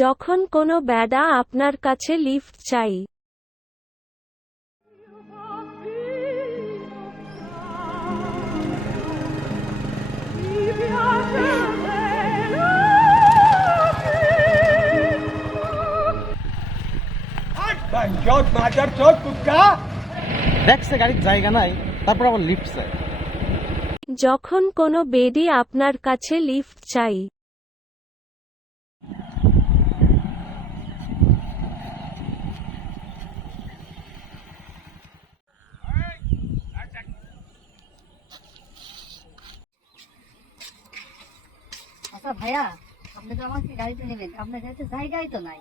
যখন কোনো বেডা আপনার কাছে লিফট চাই। দেখছে গাড়ির জায়গা নাই, তারপর আবার লিফট চাই। যখন কোনো বেডি আপনার কাছে লিফট চাই। আচ্ছা ভাইয়া, আপনি তো আমাকে গাড়িতে নেবেন, আপনার গাড়িতে জায়গাই তো নাই।